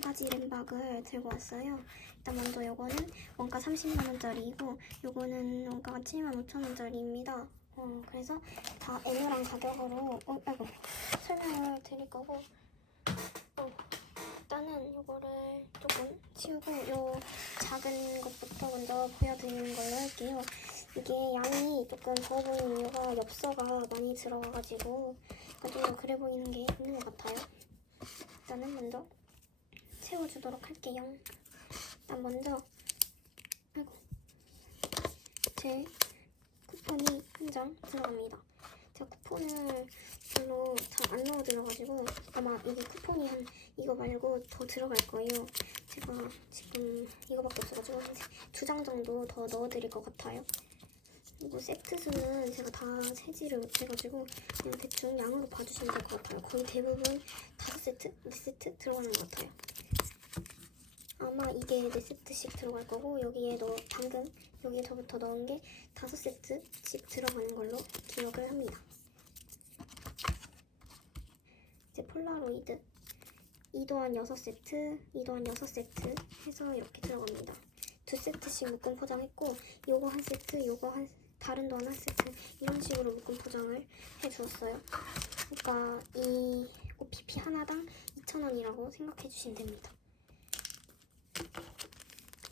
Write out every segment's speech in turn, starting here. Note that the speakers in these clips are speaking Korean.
두 가지 램박을 들고 왔어요. 일단 먼저 요거는 원가 30만 원짜리이고 요거는 원가가 7만 5천 원짜리입니다. 어, 그래서 다 애매한 가격으로 어, 아이고 설명을 드릴 거고 어, 일단은 요거를 조금 치우고 요 작은 것부터 먼저 보여드리는 걸로 할게요. 이게 양이 조금 적어 보이는 이유가 엽서가 많이 들어가가지고 좀 더 그래 보이는 게 있는 것 같아요. 일단은 먼저 채워주도록 할게요. 일단 먼저 아이고 제 쿠폰이 한 장 들어갑니다. 제가 쿠폰을 별로 잘 안 넣어드려가지고 아마 이게 쿠폰이 한 이거 말고 더 들어갈 거예요. 제가 지금 이거밖에 없어가지고 한두장 정도 더 넣어드릴 것 같아요. 그리고 세트 수는 제가 다 세지를 못해가지고 그냥 대충 양으로 봐주시면 될 것 같아요. 거의 대부분 다섯 세트, 네 세트 들어가는 것 같아요. 아마 이게 네 세트씩 들어갈 거고 여기에 너 방금 여기에 저부터 넣은 게 다섯 세트씩 들어가는 걸로 기억을 합니다. 이제 폴라로이드 2도한 6세트, 2도한 6세트 해서 이렇게 들어갑니다. 두 세트씩 묶음 포장했고 요거 한 세트, 요거 한 다른 도한 한 세트 이런 식으로 묶음 포장을 해주었어요. 그러니까 이 OPP 하나당 2,000원이라고 생각해 주시면 됩니다.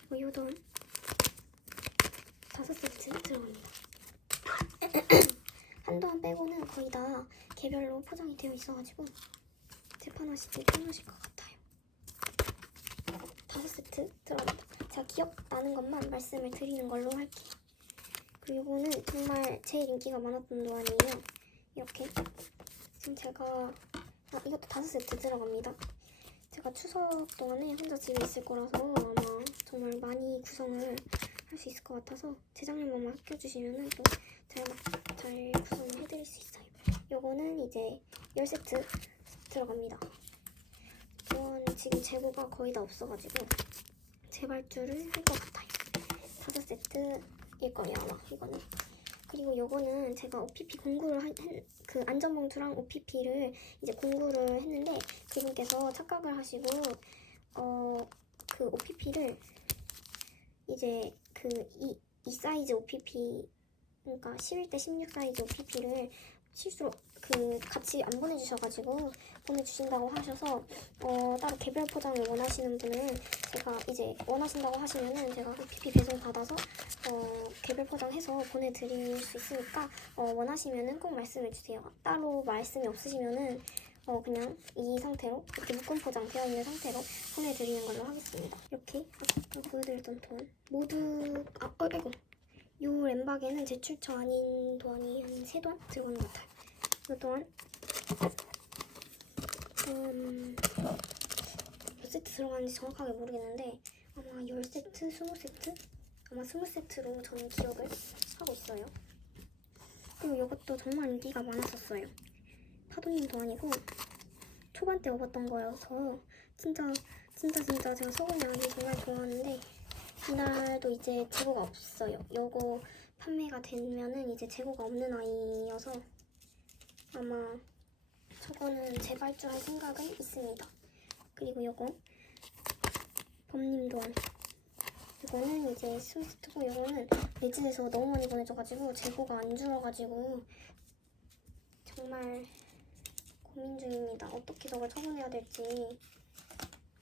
뭐 요돈 다섯 세트 들어갑니다. 한도안 빼고는 거의 다 개별로 포장이 되어 있어가지고 재판하시기 편하실 것 같아요. 다섯 세트 들어갑니다. 제가 기억나는 것만 말씀을 드리는 걸로 할게요. 그리고 이거는 정말 제일 인기가 많았던 도안이에요. 이렇게 지금 제가 아, 이것도 다섯 세트 들어갑니다. 제가 추석 동안에 혼자 집에 있을 거라서 아마 정말 많이 구성을 할 수 있을 것 같아서 제작료만 아껴주시면은 또 잘 잘 구성을 해드릴 수 있어요. 요거는 이제 10세트 들어갑니다. 이건 지금 재고가 거의 다 없어가지고 재발주를 할 것 같아요. 다섯 세트일 거예요 아마 이거는. 그리고 요거는 제가 OPP 공구를 한, 한- 그 안전봉투랑 OPP를 이제 공구를 했는데 그분께서 착각을 하시고 어 그 OPP를 이제 그 이 이 사이즈 OPP 그러니까 11대 16 사이즈 OPP를 실수로 그 같이 안 보내주셔가지고 보내주신다고 하셔서 어 따로 개별 포장을 원하시는 분은 제가 이제 원하신다고 하시면은 제가 OPP 배송 받아서 어 개별 포장해서 보내드릴 수 있으니까 어 원하시면은 꼭 말씀해 주세요. 따로 말씀이 없으시면은 어 그냥 이 상태로 이렇게 묶음 포장 되어 있는 상태로 보내드리는 걸로 하겠습니다. 이렇게 아까 보여드렸던 돈 모두 아 어, 아이고 요 램박에는 제 출처 아닌 도안이 한세 도안 들어가는 것 같아요. 이 또한 음, 몇 세트 들어가는지 정확하게 모르겠는데 아마 10세트, 20세트? 아마 20세트로 저는 기억을 하고 있어요. 그리고 이것도 정말 인기가 많았었어요. 파도님도 아니고 초반 때 먹었던 거여서 진짜 진짜 진짜 제가 소금 양이 정말 좋아하는데 이날도 이제 재고가 없어요. 요거 판매가 되면은 이제 재고가 없는 아이여서 아마 저거는 재발주할 생각은 있습니다. 그리고 요거 범님도한 이거는 이제 스위스트고 요거는 레진에서 너무 많이 보내줘가지고 재고가 안 줄어가지고 정말 고민 중입니다. 어떻게 저걸 처분해야 될지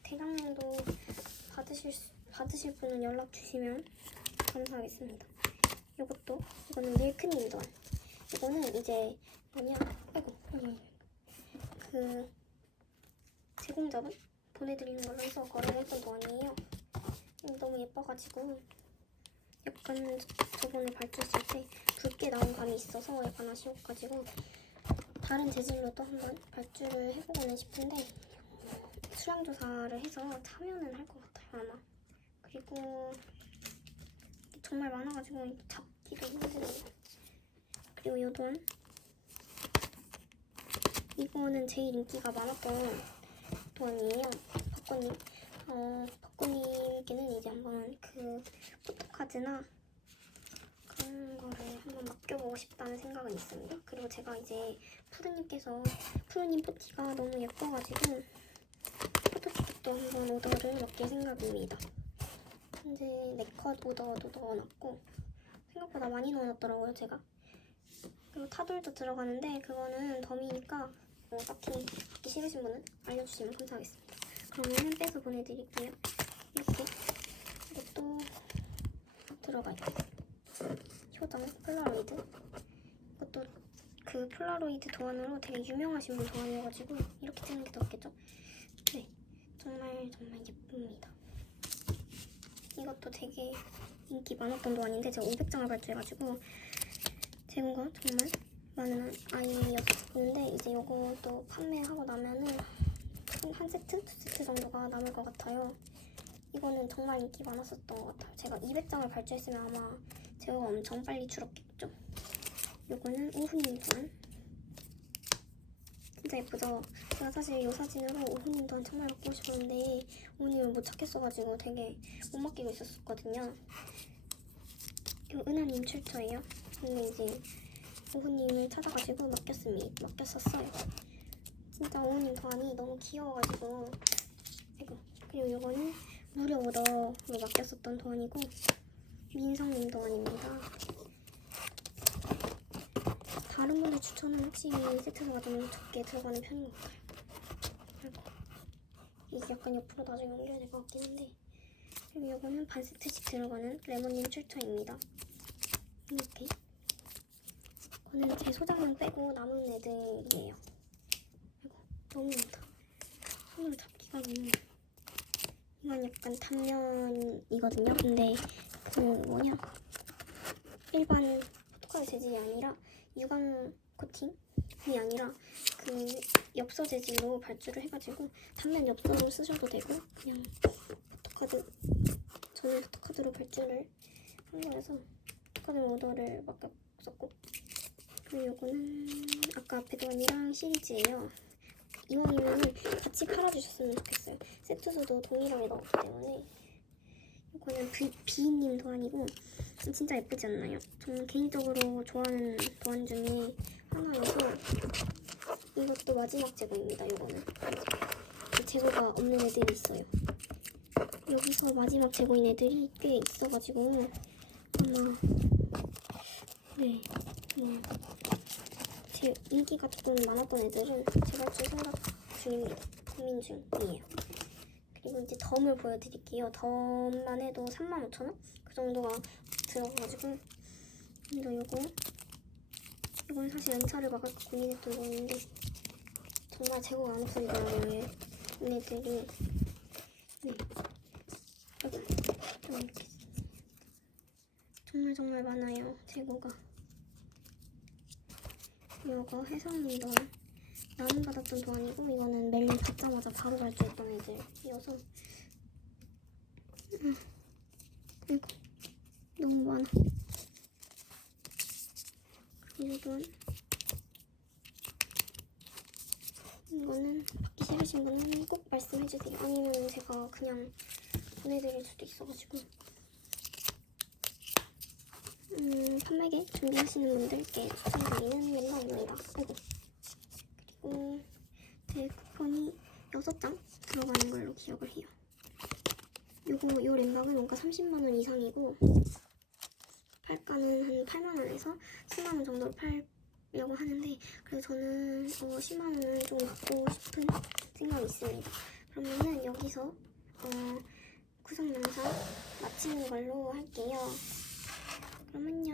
대강령도 받으실 수, 받으실 분은 연락 주시면 감사하겠습니다. 이것도 이거는 도안 이거는 이제 뭐냐 아이고 음, 그 제공자분 보내드리는 걸로 해서 거래를 했던 도안이에요. 음, 너무 예뻐가지고 약간 저번에 발주했을 때 붉게 나온 감이 있어서 약간 아쉬워가지고 다른 재질로 또 한번 발주를 해보고는 싶은데 수량 조사를 해서 참여는 할 것 같아요 아마. 그리고 정말 많아가지고 잡기도 힘드네요. 그리고 요 돈. 이거는 제일 인기가 많았던 돈이에요. 박건님. 어, 박건님께는 이제 한번 그 포토카드나 그런 거를 한번 맡겨보고 싶다는 생각은 있습니다. 그리고 제가 이제 푸르님께서 푸르님 포티가 너무 예뻐가지고 포토스틱도 한번 오더를 맡길 생각입니다. 현재 4컷 오더도 넣어놨고 생각보다 많이 넣어놨더라고요 제가. 그리고 타돌도 들어가는데 그거는 덤이니까 어, 딱히 받기 싫으신 분은 알려주시면 감사하겠습니다. 그러면은 빼서 보내드릴게요. 이렇게 이것도 들어가 있고 효정 폴라로이드 이것도 그 폴라로이드 도안으로 되게 유명하신 분 도안이어가지고 이렇게 찍는 게더 없겠죠? 네 정말 정말 예쁩니다. 이것도 되게 인기 많았던 도안인데 제가 500장을 발주해가지고 재고가 정말 많은 아이였는데 이제 이것도 판매하고 나면은 한, 한 세트? 두 세트 정도가 남을 것 같아요. 이거는 정말 인기 많았었던 것 같아요. 제가 200장을 발주했으면 아마 재고가 엄청 빨리 줄었겠죠. 이거는 오후님 도안. 진짜 예쁘죠? 제가 사실 이 사진으로 오후님 도안 정말 갖고 싶었는데 오후님을 못 찾겠어가지고 되게 못 맡기고 있었거든요. 이 은하님 출처예요. 근데 이제 오후님을 찾아가지고 맡겼습니다. 맡겼었어요. 진짜 오후님 도안이 너무 귀여워가지고 그리고 이거는 무료 오더로 맡겼었던 도안이고 민성님 도안입니다. 다른 분들 추천은 확실히 세트가 좀 적게 들어가는 편인 것 같아요. 이게 약간 옆으로 나중에 옮겨야 될 것 같긴 한데 그리고 이거는 반 세트씩 들어가는 레몬님 출처입니다. 이렇게 이거는 제 소장용 빼고 남은 애들이에요. 아이고 너무 많다. 손으로 잡기가 너무 이건 약간 단면이거든요. 근데 그 뭐냐 일반 포토카드 재질이 아니라 유광 코팅이 아니라 그 엽서 재질로 발주를 해가지고 단면 엽서로 쓰셔도 되고 그냥 포토카드 저는 포토카드로 발주를 한 거라서 포토카드 오더를 맡겼었고 그리고 요거는 아까 도안이랑 시리즈예요. 이왕이면은 같이 팔아주셨으면 좋겠어요. 세트수도 동일하게 넣었기 때문에 이거는 비, 비님 도안이고 진짜 예쁘지 않나요? 저는 개인적으로 좋아하는 도안 중에 하나여서 이것도 마지막 재고입니다. 이거는 재고가 없는 애들이 있어요. 여기서 마지막 재고인 애들이 꽤 있어가지고 아마 네, 네. 제 인기가 조금 많았던 애들은 제발줄 생각 중입니다. 고민 중이에요. 그리고 이제 덤을 보여드릴게요. 덤만 해도 35,000원? 그 정도가 들어가가지고 근데 요거 이건 사실 연차를 막을까 고민했던 거였는데 정말 재고가 안. 얘. 얘네들이 네. 정말 정말 많아요. 재고가 이거 혜성님 도안 나눔 받았던 도안이고 이거는 멜린 받자마자 바로 발주했던 애들이어서 음, 아이고 너무 많아. 도안 이거는 받기 싫으신 분은 꼭 말씀해주세요. 아니면 제가 그냥 보내드릴 수도 있어가지고. 음, 판매계 준비하시는 분들께 추천드리는 랜덤입니다. 아이고. 그리고 제 쿠폰이 6장 들어가는 걸로 기억을 해요. 요거, 요 랜덤은 원가 30만 원 이상이고, 팔가는 한 8만 원에서 10만 원 정도로 팔려고 하는데, 그래서 저는 어, 10만 원을 좀 받고 싶은 생각이 있습니다. 그러면은 여기서 어, 구성 영상 마치는 걸로 할게요. 그러면